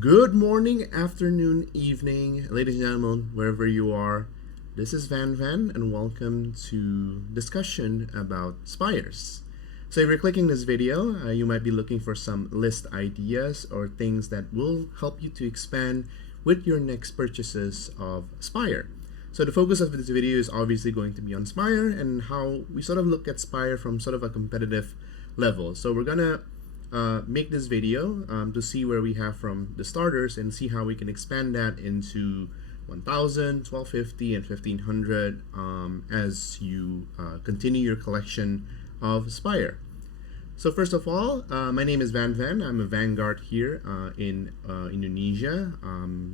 Good morning, afternoon, evening, ladies and gentlemen, wherever you are. This is Van, and welcome to discussion about Spires. So if you're clicking this video, you might be looking for some list ideas or things that will help you to expand with your next purchases of Spire. So the focus of this video is obviously going to be on Spire and how we sort of look at Spire from sort of a competitive level. So we're gonna make this video to see where we have from the starters and see how we can expand that into 1000, 1250, and 1500 as you continue your collection of Spire. So first of all, my name is Van. I'm a Vanguard here in Indonesia.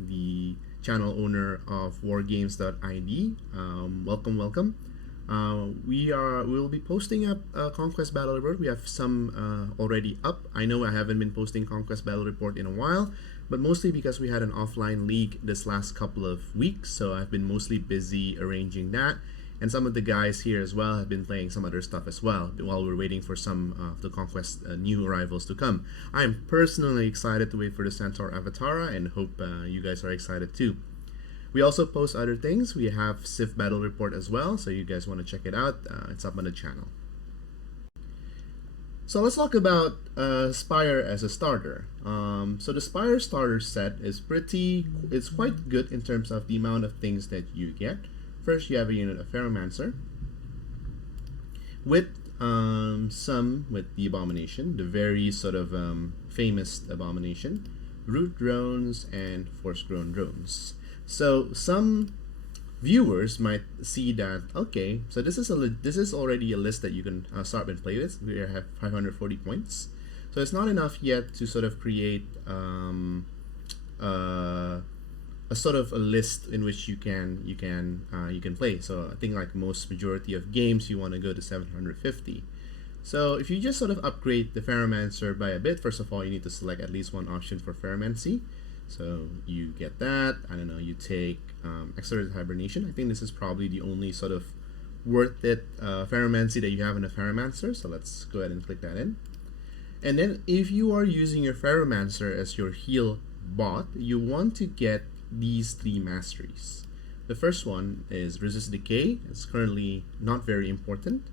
The channel owner of wargames.id. Welcome. We'll be posting up Conquest Battle Report. We have some already up. I know I haven't been posting Conquest Battle Report in a while, but mostly because we had an offline league this last couple of weeks, so I've been mostly busy arranging that. And some of the guys here as well have been playing some other stuff as well while we're waiting for some of the Conquest new arrivals to come. I'm personally excited to wait for the Centaur Avatara and hope you guys are excited too. We also post other things. We have Civ Battle Report as well, so you guys want to check it out. It's up on the channel. So let's talk about Spire as a starter. So the Spire starter set is it's quite good in terms of the amount of things that you get. First, you have a unit of Biomancer with with the Abomination, the very sort of famous Abomination, Root Drones, and Force-Grown Drones. So some viewers might see that, okay, so this is already a list that you can start and play with. We have 540 points, so it's not enough yet to sort of create a sort of a list in which you can play. So I think like most majority of games, you want to go to 750. So if you just sort of upgrade the Biomancer by a bit, first of all, you need to select at least one option for Biomancy. So you get that. I don't know. You take Accelerated Hibernation. I think this is probably the only sort of worth it Biomancy that you have in a Biomancer. So let's go ahead and click that in. And then if you are using your Biomancer as your heal bot, you want to get these three masteries. The first one is Resist Decay. It's currently not very important,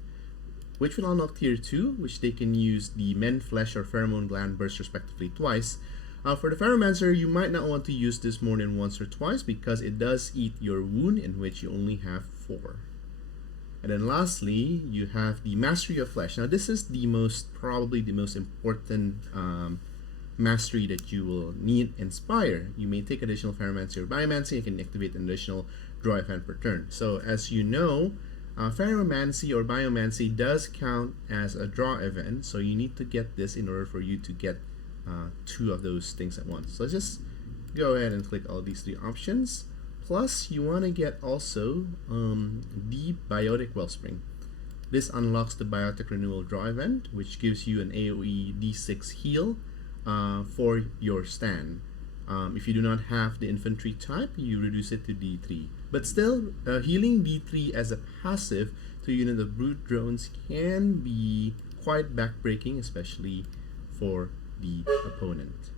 which will unlock tier 2, which they can use the Men Flesh or Pheromone Gland Burst respectively twice. For the Biomancer, you might not want to use this more than once or twice because it does eat your wound, in which you only have 4. And then lastly, you have the Mastery of Flesh. Now this is probably the most important mastery that you will need in Spire. You may take additional Biomancer or Biomancy and can activate an additional draw event per turn. So as you know, Biomancy or Biomancy does count as a draw event, so you need to get this in order for you to get 2 of those things at once. So let's just go ahead and click all these 3 options. Plus, you want to get also the Biotic Wellspring. This unlocks the Biotic Renewal Draw event, which gives you an AoE D6 heal for your stand. If you do not have the infantry type, you reduce it to D3. But still, healing D3 as a passive to a unit of Brute Drones can be quite backbreaking, especially for the opponent.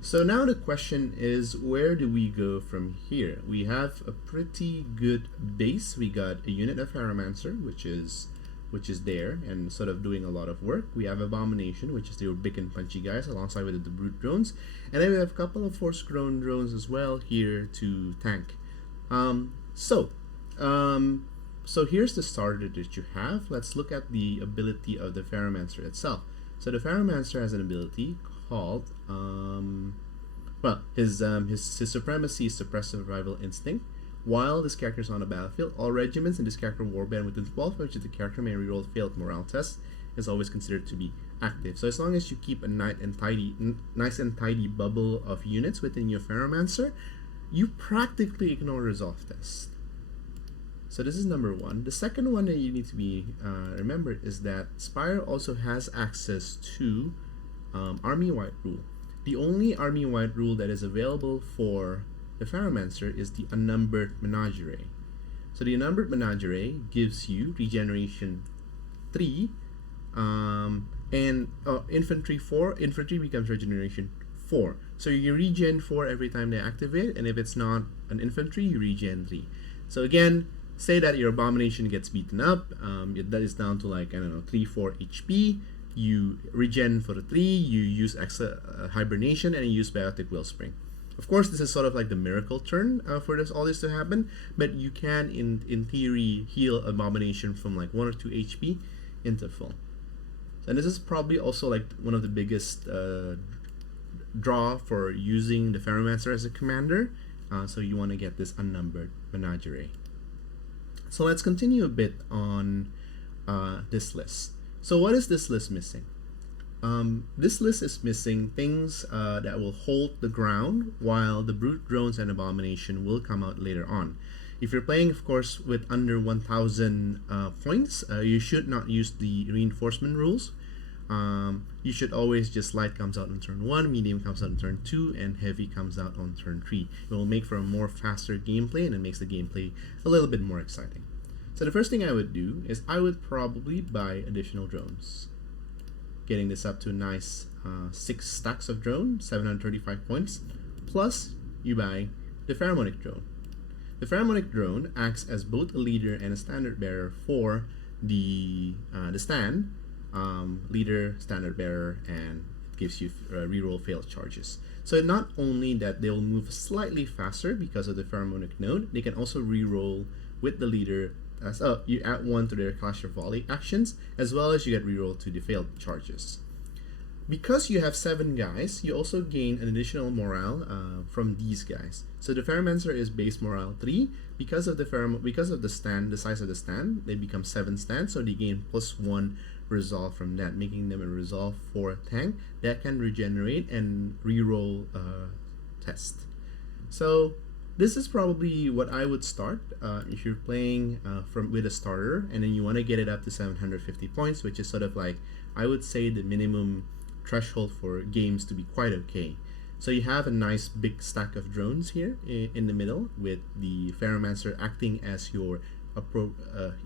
So now the question is, where do we go from here? We have a pretty good base. We got a unit of Biomancer, which is there and sort of doing a lot of work. We have Abomination, which is the big and punchy guys, alongside with the Brute Drones, and then we have a couple of Force-Grown Drones as well here to tank. So here's the starter that you have. Let's look at the ability of the Biomancer itself. So the Biomancer has an ability called his supremacy is Suppress Survival Instinct. While this character is on the battlefield, all regiments in this character warband within 12 inches of the character may reroll failed morale test is always considered to be active. So as long as you keep a nice and tidy bubble of units within your Biomancer, you practically ignore resolve test. So this is number 1. The second one that you need to be remembered is that Spire also has access to army-wide rule. The only army-wide rule that is available for the Biomancer is the Unnumbered Menagerie. So the Unnumbered Menagerie gives you regeneration 3 and infantry 4. Infantry becomes regeneration 4. So you regen 4 every time they activate, and if it's not an infantry, you regen 3. So again, say that your abomination gets beaten up, that is down to like, I don't know, 3-4 HP. You regen for the 3, you use extra hibernation, and you use biotic wellspring. Of course, this is sort of like the miracle turn for all this to happen, but you can, in theory, heal abomination from like 1 or 2 HP into full. And this is probably also like one of the biggest draw for using the Pheromancer as a commander. So you want to get this unnumbered menagerie. So let's continue a bit on this list. So what is this list missing? This list is missing things that will hold the ground, while the brute drones and abomination will come out later on. If you're playing, of course, with under 1,000 points, you should not use the reinforcement rules. You should always just light comes out on turn 1, medium comes out on turn 2, and heavy comes out on turn 3. It will make for a more faster gameplay, and it makes the gameplay a little bit more exciting. So the first thing I would do is I would probably buy additional drones. Getting this up to a nice 6 stacks of drone, 735 points. Plus, you buy the Pheromonic drone. The Pheromonic drone acts as both a leader and a standard bearer for the stand. Leader, standard bearer, and it gives you reroll failed charges. So not only that they'll move slightly faster because of the Pheromonic node, they can also reroll with the leader. So you add 1 to their Clash of Volley actions, as well as you get reroll to the failed charges. Because you have 7 guys, you also gain an additional morale from these guys. So the Pheromancer is base morale 3. Because of the stand, the size of the stand, they become 7 stands, so they gain +1 resolve from that, making them a resolve 4 tank that can regenerate and reroll test. So this is probably what I would start if you're playing with a starter, and then you want to get it up to 750 points, which is sort of like, I would say, the minimum threshold for games to be quite okay. So you have a nice big stack of drones here in the middle, with the Pheromancer acting as your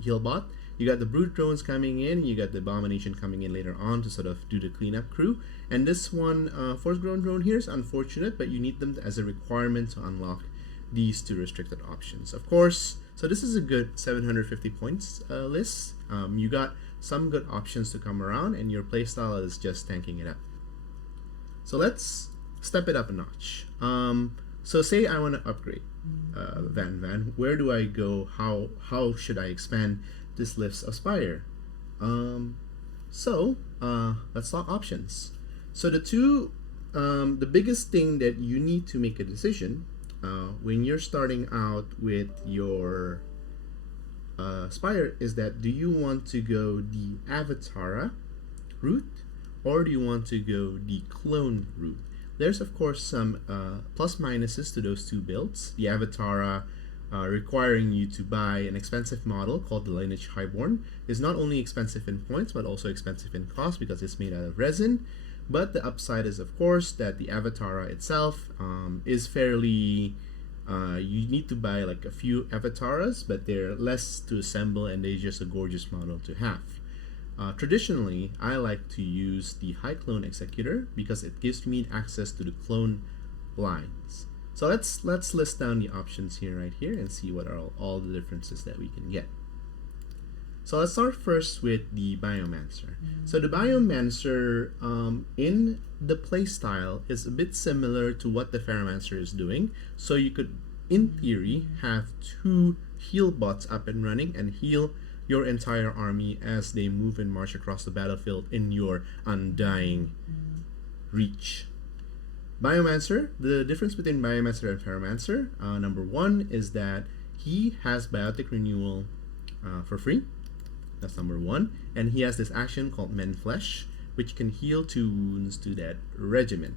heal bot. You got the brute drones coming in, you got the abomination coming in later on to sort of do the cleanup crew. And this one, force grown drone here is unfortunate, but you need them as a requirement to unlock these 2 restricted options. Of course, so this is a good 750 points list. You got some good options to come around, and your playstyle is just tanking it up. So let's step it up a notch. So say I want to upgrade Van. Where do I go? How should I expand this list of Spire? Let's talk options. So the biggest thing that you need to make a decision when you're starting out with your Spire is that, do you want to go the Avatara route, or do you want to go the clone route? There's of course some plus minuses to those 2 builds. The Avatara requiring you to buy an expensive model called the Lineage Highborn is not only expensive in points but also expensive in cost because it's made out of resin. But the upside is of course that the Avatara itself is fairly you need to buy like a few Avataras, but they're less to assemble and they're just a gorgeous model to have. Traditionally, I like to use the High Clone Executor because it gives me access to the clone blinds. So let's list down the options right here and see what are all the differences that we can get. So let's start first with the Biomancer. So the Biomancer in the playstyle is a bit similar to what the Pheromancer is doing. So you could, in theory, have 2 heal bots up and running and heal your entire army as they move and march across the battlefield in your undying reach. Biomancer, the difference between Biomancer and Pheromancer, number 1 is that he has biotic renewal for free. That's number 1. And he has this action called Mend Flesh, which can heal 2 wounds to that regiment.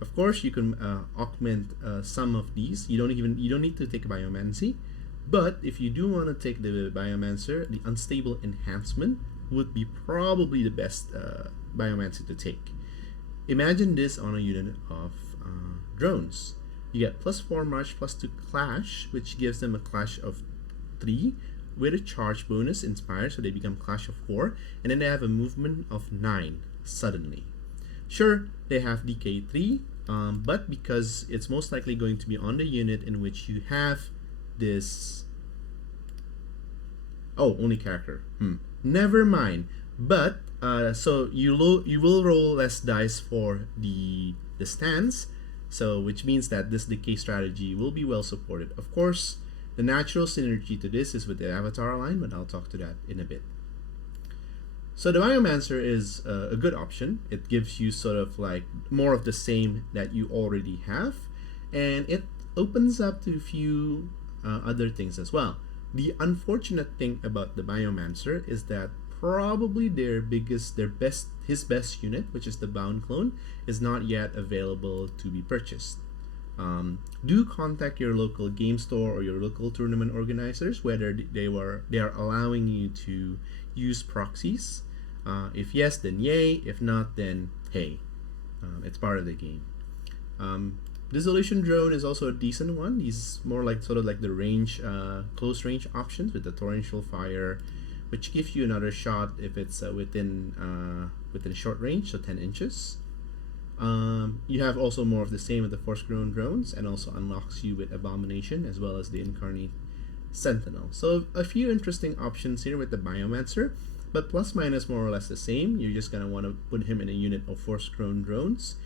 Of course, you can augment some of these. You don't need to take a Biomancy, but if you do want to take the Biomancer, the Unstable Enhancement would be probably the best Biomancy to take. Imagine this on a unit of drones. You get +4 March, +2 Clash, which gives them a Clash of 3 with a charge bonus in Spire, so they become Clash of 4, and then they have a movement of 9 suddenly. Sure, they have DK 3, but because it's most likely going to be on the unit in which you have this. Oh, only character. Never mind. But so you will roll less dice for the stands, so which means that this decay strategy will be well supported. Of course, the natural synergy to this is with the avatar line, but I'll talk to that in a bit. So the Biomancer is a good option. It gives you sort of like more of the same that you already have, and it opens up to a few other things as well. The unfortunate thing about the Biomancer is that probably his best unit, which is the Bound Clone, is not yet available to be purchased. Do contact your local game store or your local tournament organizers whether they are allowing you to use proxies. If yes, then yay. If not, then hey, it's part of the game. Dissolution Drone is also a decent one. He's more like sort of like the range, close range options with the torrential fire, which gives you another shot if it's within short range, so 10 inches. You have also more of the same with the Force Grown drones, and also unlocks you with Abomination as well as the Incarnate Sentinel. So a few interesting options here with the Biomancer, but plus minus more or less the same. You're just gonna want to put him in a unit of Force Grown drones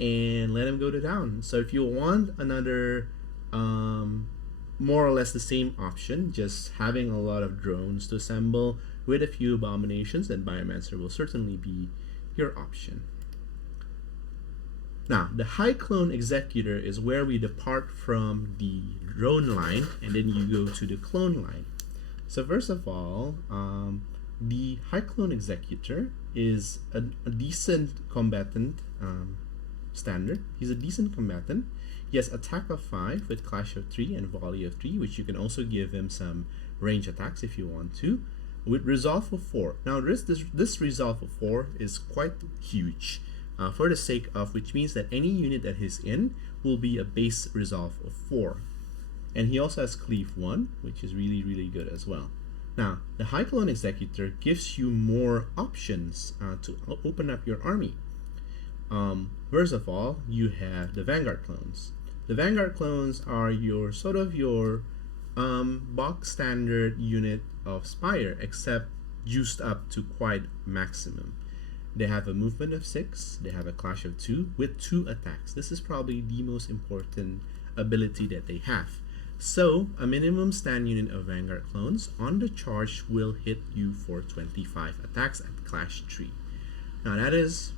and let him go to town. So if you want another more or less the same option, just having a lot of drones to assemble with a few Abominations, then Biomancer will certainly be your option. Now, the High Clone Executor is where we depart from the drone line, and then you go to the clone line. So first of all, the High Clone Executor is a decent combatant standard. He's a decent combatant. He has attack of 5 with clash of 3 and volley of 3, which you can also give him some range attacks if you want to, with resolve of 4. Now this resolve of 4 is quite huge, for the sake of which means that any unit that he's in will be a base resolve of 4. And he also has cleave 1, which is really good as well. Now, the High Clone Executor gives you more options to open up your army. First of all, you have the Vanguard clones. The Vanguard clones are your sort of your box standard unit of Spire, except juiced up to quite maximum. They have a movement of 6, they have a clash of 2 with 2 attacks. This is probably the most important ability that they have. So, a minimum stand unit of Vanguard clones on the charge will hit you for 25 attacks at clash 3. Now that is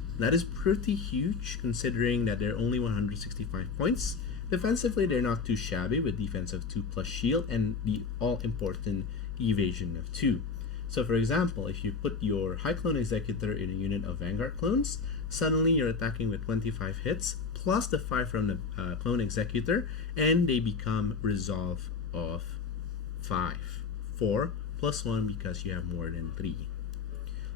pretty huge, considering that they're only 165 points. Defensively, they're not too shabby with defense of 2 plus shield and the all-important evasion of 2. So for example, if you put your High Clone Executor in a unit of Vanguard clones, suddenly you're attacking with 25 hits, plus the 5 from the Clone Executor, and they become resolve of 5. 4 plus 1 because you have more than 3.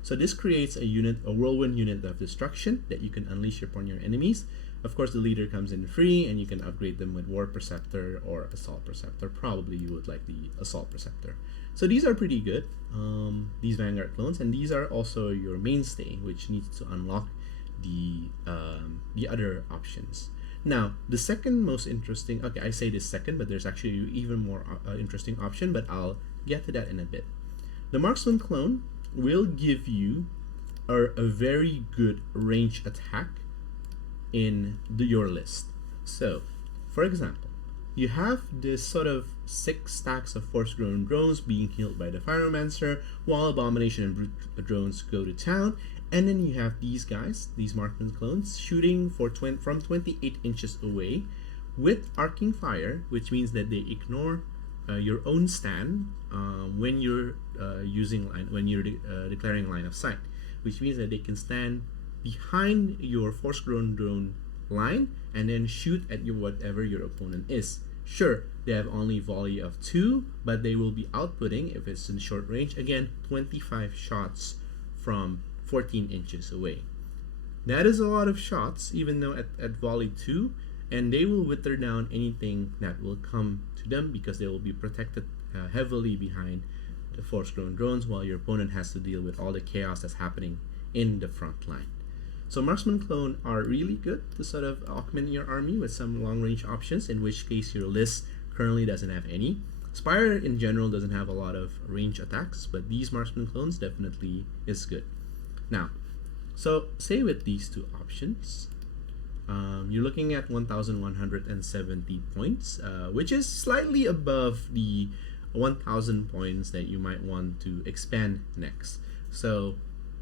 So this creates a whirlwind unit of destruction that you can unleash upon your enemies. Of course, the leader comes in free, and you can upgrade them with War Preceptor or Assault Preceptor. Probably you would like the Assault Preceptor. So these are pretty good, these Vanguard clones, and these are also your mainstay, which needs to unlock the other options. Now, the second most interesting, okay, I say this second, but there's actually even more interesting option, but I'll get to that in a bit. The Marksman clone will give you a very good range attack in your list. So, for example, you have this sort of 6 stacks of Force Grown drones being healed by the Biomancer, while Abomination and Brute drones go to town, and then you have these guys, these Marksman clones, shooting from 28 inches away with arcing fire, which means that they ignore your own stand when you're declaring line of sight, which means that they can stand behind your Force Grown drone line and then shoot at whatever your opponent is. Sure, they have only volley of 2, but they will be outputting, if it's in short range, again 25 shots from 14 inches away. That is a lot of shots, even though at volley 2, and they will wither down anything that will come to them because they will be protected heavily behind the Force Grown drones, while your opponent has to deal with all the chaos that's happening in the front line. So Marksman Clone are really good to sort of augment your army with some long range options, in which case your list currently doesn't have any. Spire in general doesn't have a lot of range attacks, but these Marksman Clones definitely is good. Now, so say with these two options, you're looking at 1,170 points, which is slightly above the 1,000 points that you might want to expand next. So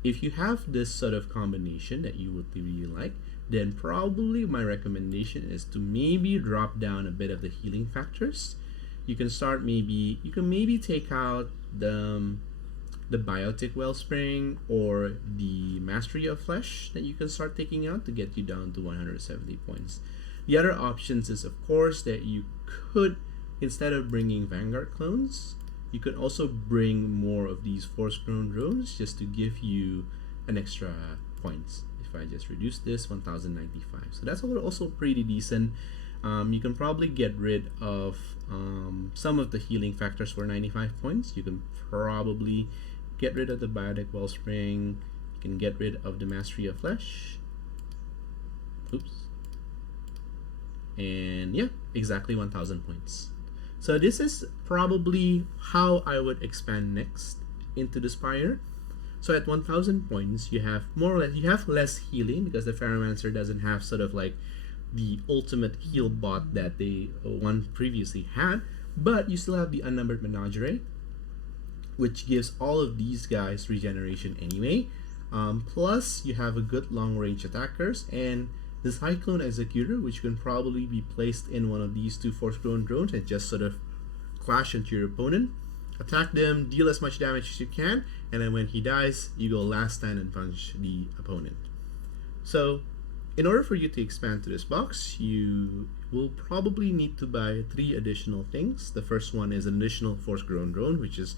if you have this sort of combination that you would really like, then probably my recommendation is to maybe drop down a bit of the healing factors. You can start maybe take out the Biotic Wellspring or the Mastery of Flesh that you can start taking out to get you down to 170 points. The other options is, of course, that you could, instead of bringing Vanguard clones, you could also bring more of these Force-Grown drones just to give you an extra points. If I just reduce this, 1,095. So that's also pretty decent. You can probably get rid of some of the healing factors for 95 points. You can probably get rid of the Biotic Wellspring. You can get rid of the Mastery of Flesh. Oops. And yeah, exactly 1,000 points. So this is probably how I would expand next into the Spire. So at 1,000 points, you have less healing because the Biomancer doesn't have sort of like the ultimate heal bot that they one previously had, but you still have the Unnumbered Menagerie, which gives all of these guys regeneration anyway. Plus, you have a good long-range attackers and this High Clone Executor, which can probably be placed in one of these two Force-Grown drones and just sort of clash into your opponent, attack them, deal as much damage as you can, and then when he dies, you go last stand and punch the opponent. So, in order for you to expand to this box, you will probably need to buy 3 additional things. The first one is an additional Force-Grown drone, which is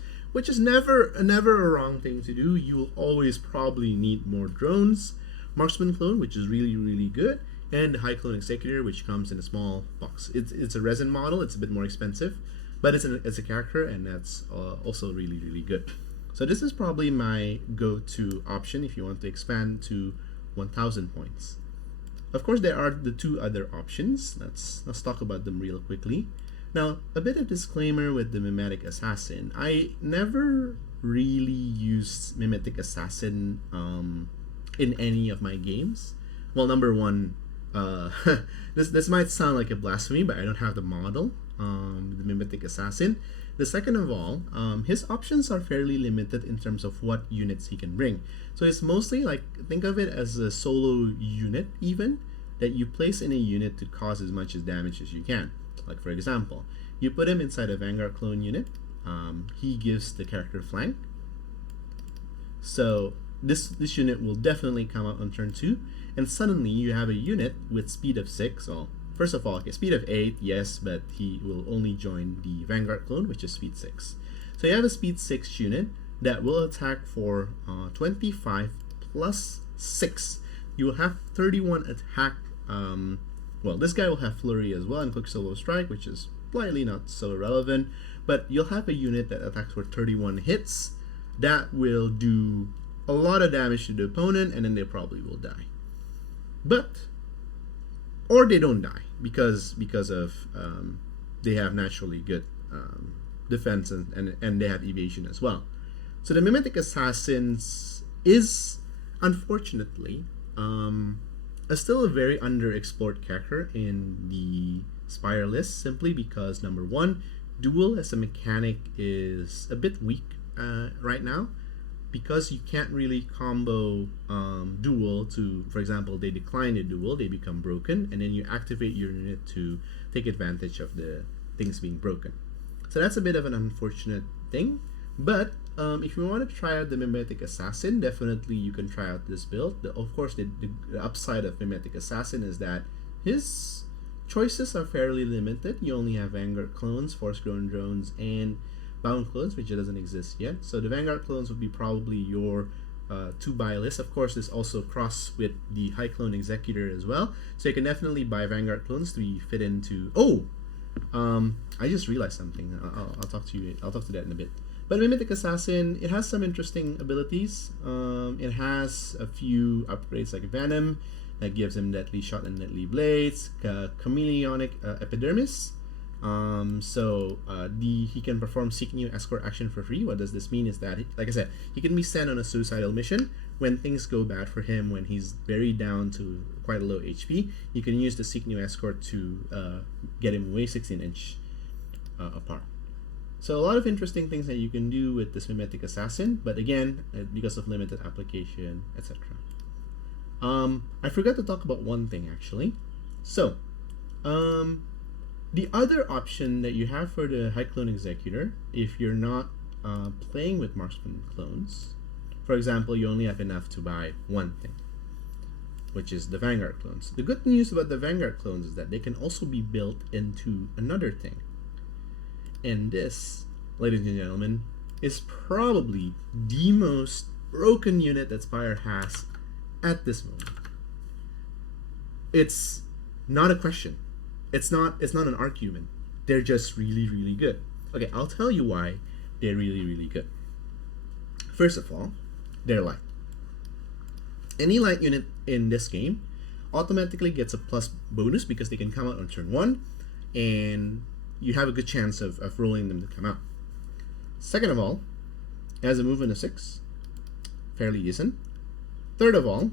never a wrong thing to do. You will always probably need more drones. Marksman Clone, which is really good, and the High Clone Executor, which comes in a small box. It's a resin model. It's a bit more expensive, but it's a character, and that's also really good. So this is probably my go-to option if you want to expand to 1,000 points. Of course, there are the 2 other options. Let's talk about them real quickly. Now, a bit of disclaimer with the Mimetic Assassin. I never really used Mimetic Assassin in any of my games. Well, number one, this might sound like a blasphemy, but I don't have the model, the Mimetic Assassin. The second of all, his options are fairly limited in terms of what units he can bring. So it's mostly like, think of it as a solo unit even, that you place in a unit to cause as much damage as you can. Like for example, you put him inside a Vanguard clone unit, he gives the character flank. So this unit will definitely come out on turn 2, and suddenly you have a unit with speed of 6. Well, first of all, okay, speed of 8, yes, but he will only join the Vanguard clone, which is speed 6. So you have a speed 6 unit that will attack for 25 plus 6. You will have 31 attack. Well, this guy will have Flurry as well and Quicksilver Strike, which is slightly not so relevant, but you'll have a unit that attacks for 31 hits. That will do a lot of damage to the opponent, and then they probably will die. Or they don't die because of they have naturally good defense and they have evasion as well. So the Mimetic Assassins is unfortunately still a very underexplored character in the Spire list, simply because number one, duel as a mechanic is a bit weak right now, because you can't really combo duel to, for example, they decline a duel, they become broken, and then you activate your unit to take advantage of the things being broken. So that's a bit of an unfortunate thing, but if you want to try out the Mimetic Assassin, definitely you can try out this build. Of course, the upside of Mimetic Assassin is that his choices are fairly limited. You only have Vanguard clones, Force-Grown drones, and Bound clones, which doesn't exist yet. So the Vanguard clones would be probably your to buy list. Of course, this also cross with the High Clone Executor as well. So you can definitely buy Vanguard clones to be fit into. Oh, I just realized something. I'll talk to you. I'll talk to that in a bit. But Mimetic Assassin, it has some interesting abilities. It has a few upgrades like Venom that gives him Deadly Shot and Deadly Blades, Chameleonic Epidermis. He can perform Seek New Escort action for free. What does this mean is that, like I said, he can be sent on a suicidal mission when things go bad for him, when he's very down to quite a low HP. You can use the Seek New Escort to get him away 16-inch apart. So a lot of interesting things that you can do with this Mimetic Assassin, but again, because of limited application, etc. I forgot to talk about one thing actually. So, the other option that you have for the High Clone Executor, if you're not playing with marksman clones, for example, you only have enough to buy one thing, which is the Vanguard clones. The good news about the Vanguard clones is that they can also be built into another thing. And this, ladies and gentlemen, is probably the most broken unit that Spire has at this moment. It's not a question. It's not an argument. They're just really, really good. Okay, I'll tell you why they're really, really good. First of all, they're light. Any light unit in this game automatically gets a plus bonus because they can come out on turn 1, and you have a good chance of rolling them to come out. Second of all, it has a movement of 6, fairly decent. Third of all,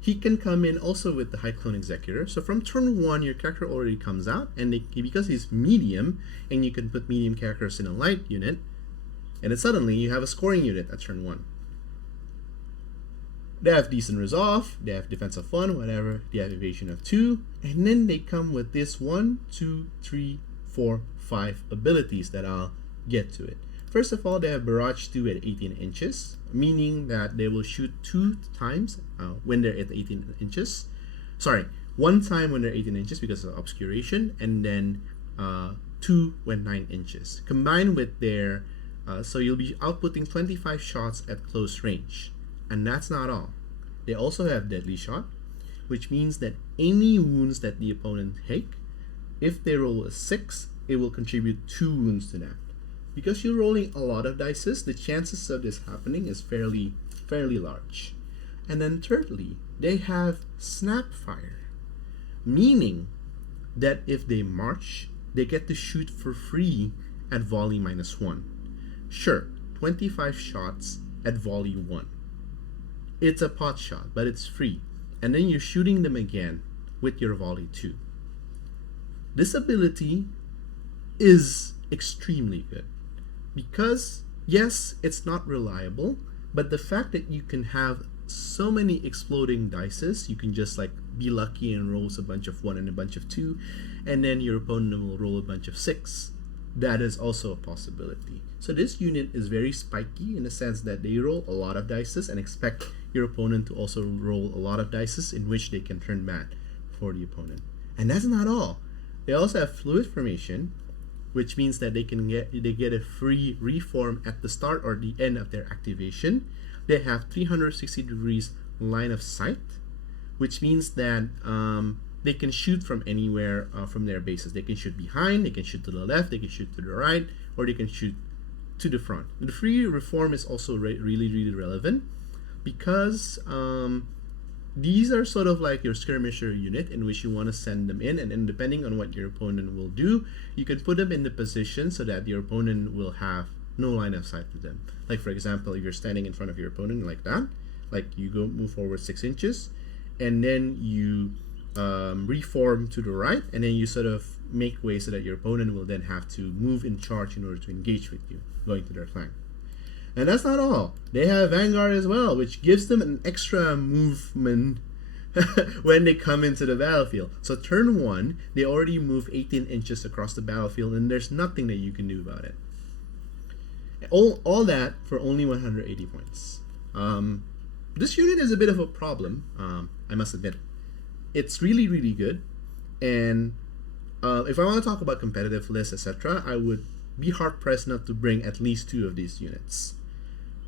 he can come in also with the High Clone Executor. So from turn 1, your character already comes out, and because he's medium, and you can put medium characters in a light unit, and then suddenly you have a scoring unit at turn 1. They have decent resolve, they have defense of 1, whatever, they have evasion of 2, and then they come with this 1, 2, 3, 4, 5 abilities that I'll get to it. First of all, they have Barrage 2 at 18 inches, meaning that they will shoot 2 times when they're at 18 inches. Sorry, 1 time when they're 18 inches because of obscuration, and then 2 when 9 inches. Combined with their, so you'll be outputting 25 shots at close range. And that's not all. They also have Deadly Shot, which means that any wounds that the opponent take, if they roll a 6, it will contribute 2 wounds to that. Because you're rolling a lot of dice, the chances of this happening is fairly large. And then thirdly, they have Snapfire, meaning that if they march, they get to shoot for free at volley -1. Sure, 25 shots at volley 1. It's a pot shot, but it's free. And then you're shooting them again with your volley 2. This ability is extremely good. Because, yes, it's not reliable, but the fact that you can have so many exploding dices, you can just like be lucky and rolls a bunch of 1 and a bunch of 2, and then your opponent will roll a bunch of 6. That is also a possibility. So this unit is very spiky in the sense that they roll a lot of dices and expect your opponent to also roll a lot of dices in which they can turn bad for the opponent. And that's not all. They also have Fluid Formation, which means that they get a free reform at the start or the end of their activation. They have 360 degrees line of sight, which means that they can shoot from anywhere from their bases. They can shoot behind, they can shoot to the left, they can shoot to the right, or they can shoot to the front. The free reform is also really relevant because these are sort of like your skirmisher unit in which you want to send them in, and then depending on what your opponent will do, you can put them in the position so that your opponent will have no line of sight to them. Like for example, if you're standing in front of your opponent like that, like you move forward 6 inches, and then you reform to the right, and then you sort of make way so that your opponent will then have to move in charge in order to engage with you, going to their flank. And that's not all. They have Vanguard as well, which gives them an extra movement when they come into the battlefield. So turn 1, they already move 18 inches across the battlefield, and there's nothing that you can do about it. All that for only 180 points. This unit is a bit of a problem, I must admit. It's really good, and if I want to talk about competitive lists, etc., I would be hard-pressed not to bring at least 2 of these units.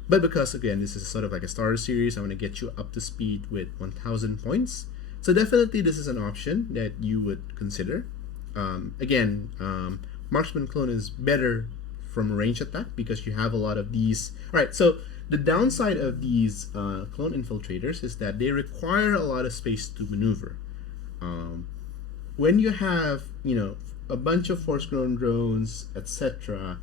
But because, again, this is sort of like a starter series, I want to get you up to speed with 1,000 points. So definitely this is an option that you would consider. Again, Marksman Clone is better from range attack because you have a lot of these. All right, so the downside of these clone infiltrators is that they require a lot of space to maneuver. When you have, a bunch of force-grown drones, etc.,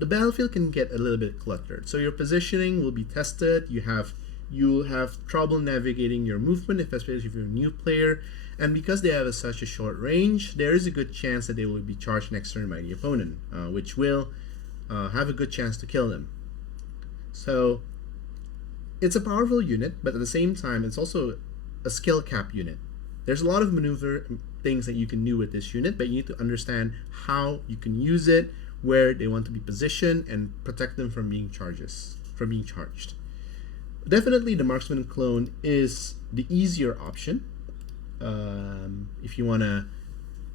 the battlefield can get a little bit cluttered. So your positioning will be tested. You'll have trouble navigating your movement, especially if you're a new player. And because they have such a short range, there is a good chance that they will be charged next turn by the opponent, which will have a good chance to kill them. So it's a powerful unit, but at the same time, it's also a skill cap unit. There's a lot of maneuver things that you can do with this unit, but you need to understand how you can use it, where they want to be positioned, and protect them from being charged. Definitely, the marksman clone is the easier option. If you want to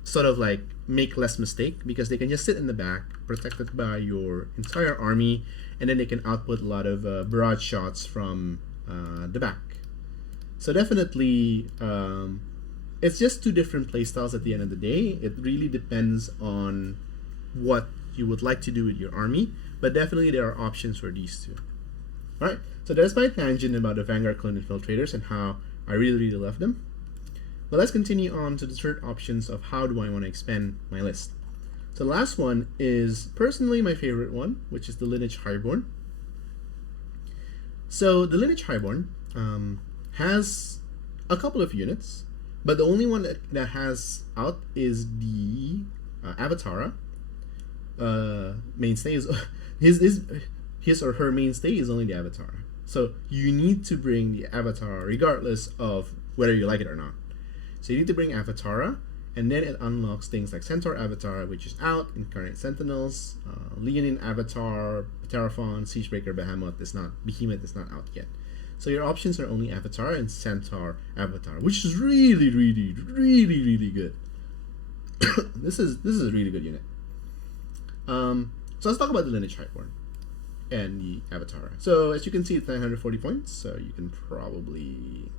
sort of like make less mistake, because they can just sit in the back protected by your entire army, and then they can output a lot of barrage shots from the back. So definitely it's just two different playstyles at the end of the day. It really depends on what you would like to do with your army, but definitely there are options for these two. Alright, so that's my tangent about the Vanguard Clone Infiltrators and how I really love them. But let's continue on to the third options of how do I want to expand my list. So the last one is personally my favorite one, which is the Lineage Highborn. So the Lineage Highborn has a couple of units, but the only one that has out is the Avatara. Mainstay is his or her mainstay is only the Avatara. So you need to bring the Avatara regardless of whether you like it or not. So you need to bring Avatara, and then it unlocks things like Centaur Avatar, which is out, Incarnate Sentinels, Leonine Avatar, Terraphon, Siegebreaker Behemoth is not out yet. So your options are only Avatar and Centaur Avatar, which is really good. This is a really good unit. So let's talk about the Lineage Highborn and the Avatara. So as you can see, it's 940 points. So you can probably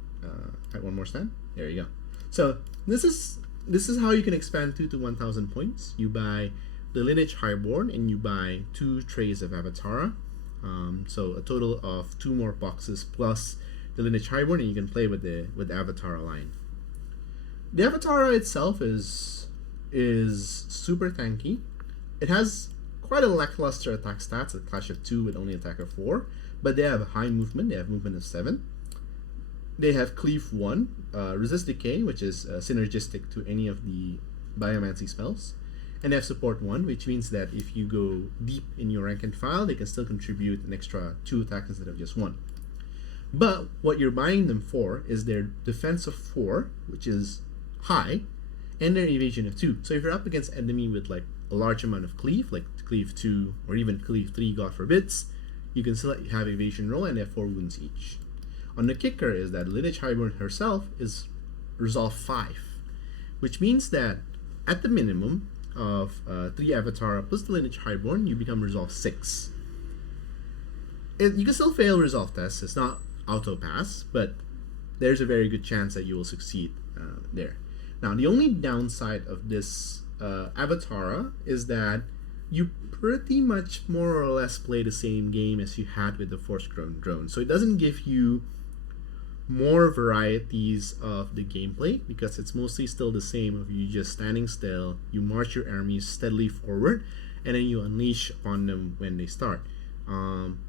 add one more stand. There you go. So this is how you can expand 2 to 1,000 points. You buy the Lineage Highborn and you buy 2 trays of Avatara. So a total of 2 more boxes plus the Lineage Highborn, and you can play with the Avatara line. The Avatara itself is super tanky. It has quite a lackluster attack stats, a clash of 2 with only attack of 4, but they have high movement. They have movement of 7. They have Cleave 1, Resist Decay, which is synergistic to any of the Biomancer spells, and they have Support 1, which means that if you go deep in your rank and file, they can still contribute an extra 2 attacks instead of just 1. But what you're buying them for is their defense of 4, which is high, and their evasion of 2. So if you're up against enemy with like a large amount of cleave, like Cleave 2 or even Cleave 3, God forbids, you can still have evasion roll and they have 4 wounds each. On the kicker is that Lineage Highborn herself is Resolve 5, which means that at the minimum of 3 Avatar plus the Lineage Highborn, you become Resolve 6. You can still fail Resolve tests, it's not auto pass, but there's a very good chance that you will succeed there. Now, the only downside of this Avatara is that you pretty much more or less play the same game as you had with the Force-Grown Drone. So it doesn't give you more varieties of the gameplay because it's mostly still the same of you just standing still, you march your armies steadily forward, and then you unleash upon them when they start.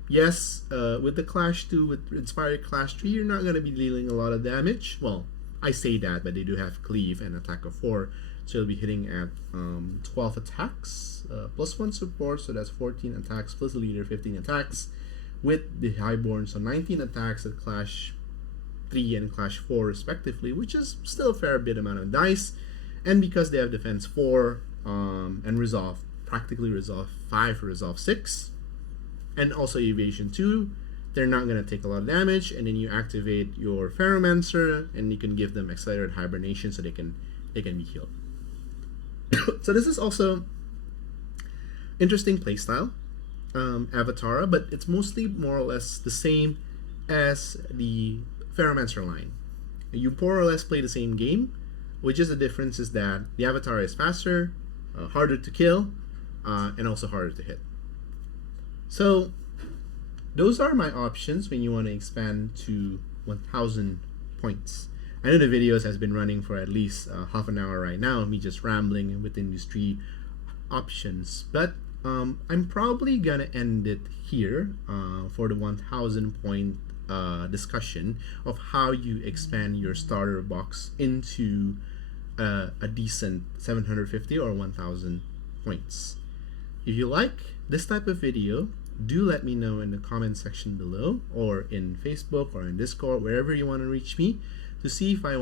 Yes, with the Clash 2, with Inspired Clash 3, you're not going to be dealing a lot of damage. Well, I say that, but they do have Cleave and Attack of 4, so you'll be hitting at 12 attacks, plus 1 support, so that's 14 attacks, plus the leader, 15 attacks, with the Highborn, so 19 attacks at Clash 3 and Clash 4 respectively, which is still a fair bit amount of dice. And because they have Defense 4 and Resolve, practically Resolve 5 or Resolve 6, and also Evasion 2, they're not going to take a lot of damage. And then you activate your Pheromancer, and you can give them Accelerated Hibernation so they can be healed. So this is also interesting playstyle, Avatara, but it's mostly more or less the same as the Pheromancer line. You more or less play the same game, which is the difference is that the Avatara is faster, harder to kill, and also harder to hit. So those are my options when you want to expand to 1000 points. I know the videos has been running for at least half an hour right now, me just rambling within these three options, but I'm probably gonna end it here for the 1000 point discussion of how you expand your starter box into a decent 750 or 1000 points. If you like this type of video, do let me know in the comment section below, or in Facebook or in Discord, wherever you want to reach me, to see if I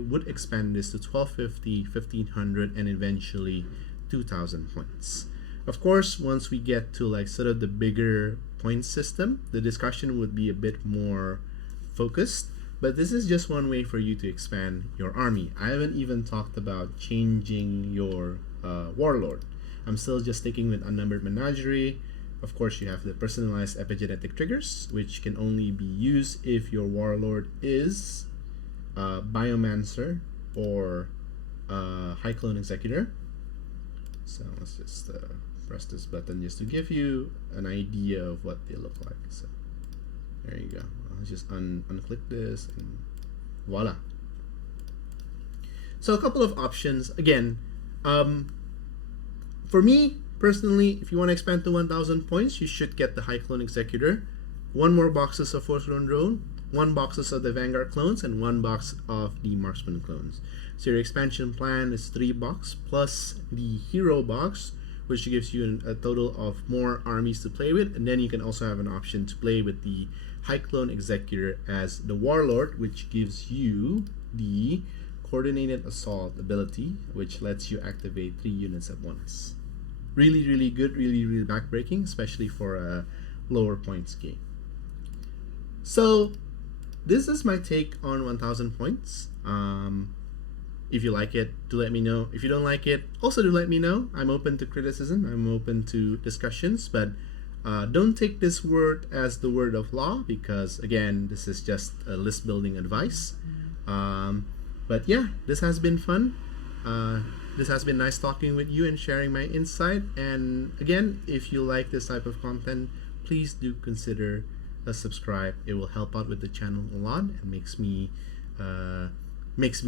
would expand this to 1250, 1500, and eventually 2000 points. Of course, once we get to like sort of the bigger point system, the discussion would be a bit more focused, but this is just one way for you to expand your army. I haven't even talked about changing your warlord. I'm still just sticking with unnumbered menagerie. Of course, you have the personalized epigenetic triggers, which can only be used if your warlord is Biomancer or High Clone Executor. So let's just press this button just to give you an idea of what they look like. So there you go. I'll just unclick this and voila. So a couple of options. Again, for me personally, if you want to expand to 1000 points, you should get the High Clone Executor, 1 more boxes of Force Clone Drone, 1 boxes of the Vanguard clones, and 1 box of the Marksman clones. So your expansion plan is 3 box plus the Hero box, which gives you a total of more armies to play with, and then you can also have an option to play with the High Clone Executor as the Warlord, which gives you the Coordinated Assault ability, which lets you activate 3 units at once. Really, really good, really, really backbreaking, especially for a lower points game. So this is my take on 1000 points. If you like it, do let me know. If you don't like it, also do let me know. I'm open to criticism. I'm open to discussions, but don't take this word as the word of law, because again, this is just a list building advice. But yeah, this has been fun. This has been nice talking with you and sharing my insight. And again, if you like this type of content, please do consider a subscribe. It will help out with the channel a lot and makes me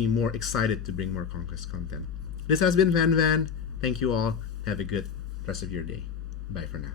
more excited to bring more Conquest content. This has been Van. Thank you all. Have a good rest of your day. Bye for now.